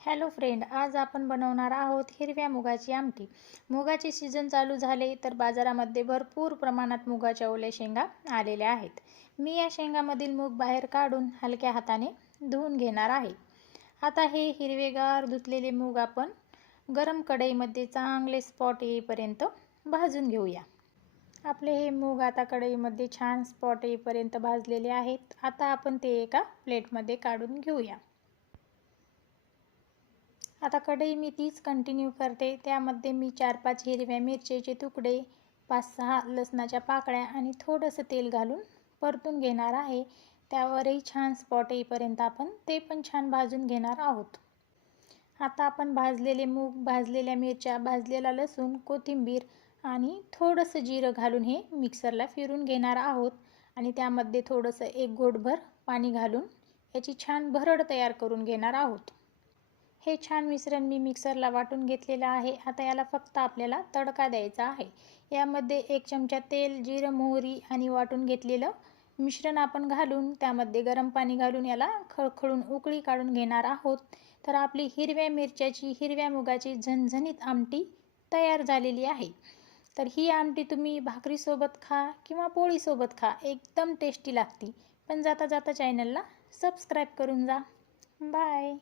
Hello friend आज आपण बनवणार आहोत हिरव्या मुगाची आमटी. मुगाचे सीझन चालू झाले तर बाजारामध्ये भरपूर प्रमाणात मुगाच्या ओल्या शेंगा आलेल्या आहेत. मी या शेंगामधील मूग बाहेर काढून हलक्या हाताने धुवून घेणार आहे. आता हे हिरवेगार धुतलेले मूग आपण गरम कढईमध्ये चांगले स्पॉट येईपर्यंत भाजून घेऊया. आपले हे मूग आता कढईमध्ये छान स्पॉट येईपर्यंत भाजलेले आहेत. आता आपण ते एका प्लेटमध्ये काढून घेऊया. आता कढई मी तीच कंटिन्यू करते. त्यामध्ये मी चार पाच हिरव्या मिरचीचे तुकडे पाच सहा लसणाच्या पाकळ्या आणि थोडंसं तेल घालून परतून घेणार आहे. त्यावरही छान स्पॉट येईपर्यंत आपण ते पण छान भाजून घेणार आहोत. आता आपण भाजलेले मूग भाजलेल्या मिरच्या भाजलेला लसूण कोथिंबीर आणि थोडंसं जिरं घालून हे मिक्सरला फिरून घेणार आहोत. आणि त्यामध्ये थोडंसं एक घोटभर पाणी घालून याची छान भरड तयार करून घेणार आहोत. हे छान मिश्रण मी मिक्सरला वाटून घेतलेलं आहे. आता याला फक्त आपल्याला तडका द्यायचा आहे. यामध्ये एक चमचा तेल जिरं मोहरी आणि वाटून घेतलेलं मिश्रण आपण घालून त्यामध्ये गरम पाणी घालून याला खळखळून उकळी काढून घेणार आहोत. तर आपली हिरव्या मिरच्याची हिरव्या मुगाची झणझणीत आमटी तयार झालेली आहे. तर ही आमटी तुम्ही भाकरीसोबत खा किंवा पोळीसोबत खा एकदम टेस्टी लागती. पण जाता जाता चॅनलला सबस्क्राईब करून जा. बाय